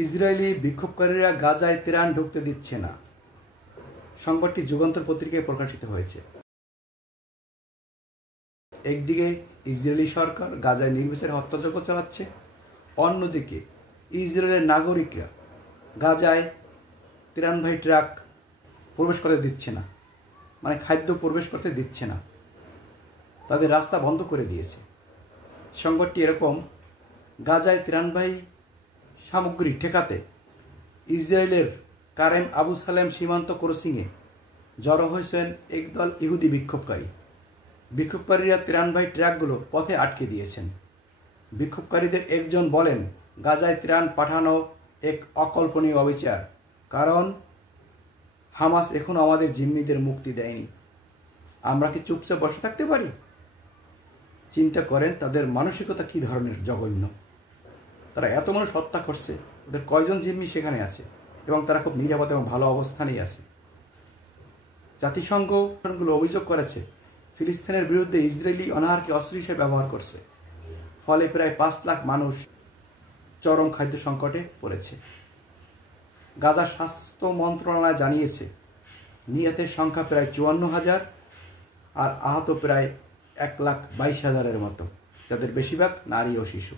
Israeli বিক্ষোভকারীরা গাজায় ত্রাণ ঢুকতে দিচ্ছে না। সংবাদটি যুগান্তর পত্রিকায় প্রকাশিত হয়েছে। একদিকে ইসরায়েলি সরকার গাজায় নির্বিচারে হত্যাযজ্ঞ চালাচ্ছে, অন্যদিকে ইসরায়েলের নাগরিকরা গাজায় ত্রাণবাহী ট্রাক প্রবেশ করতে দিচ্ছে না, মানে খাদ্য প্রবেশ করতে দিচ্ছে না, তাদের রাস্তা বন্ধ করে দিয়েছে। সংবাদটি এরকম, গাজায় ত্রাণবাহী সামগ্রী ঠেকাতে ইসরায়েলের কারেম আবু সালেম সীমান্ত ক্রসিংয়ে জড়ো হয়েছেন একদল ইহুদি বিক্ষোভকারী। বিক্ষোভকারীরা ত্রাণবাহী ট্রাকগুলো পথে আটকে দিয়েছেন। বিক্ষোভকারীদের একজন বলেন, গাজায় ত্রাণ পাঠানো এক অকল্পনীয় অবিচার, কারণ হামাস এখনও আমাদের জিম্মিদের মুক্তি দেয়নি। আমরা কি চুপচাপ বসে থাকতে পারি? চিন্তা করেন তাদের মানসিকতা কী ধরনের জঘন্য। তারা এত মানুষ হত্যা করছে, ওদের কয়জন জিম্মি সেখানে আছে এবং তারা খুব নিরাপদ এবং ভালো অবস্থানেই আছে। জাতিসংঘগুলো অভিযোগ করেছে ফিলিস্তিনের বিরুদ্ধে ইসরায়েলি অনাহারকে অস্ত্র হিসেবে ব্যবহার করছে, ফলে প্রায় 5 লাখ মানুষ চরম খাদ্য সংকটে পড়েছে। গাজা স্বাস্থ্য মন্ত্রণালয় জানিয়েছে নিহতের সংখ্যা প্রায় 54,000 আর আহত প্রায় 1,22,000-এর মতো, যাদের বেশিরভাগ নারী ও শিশু।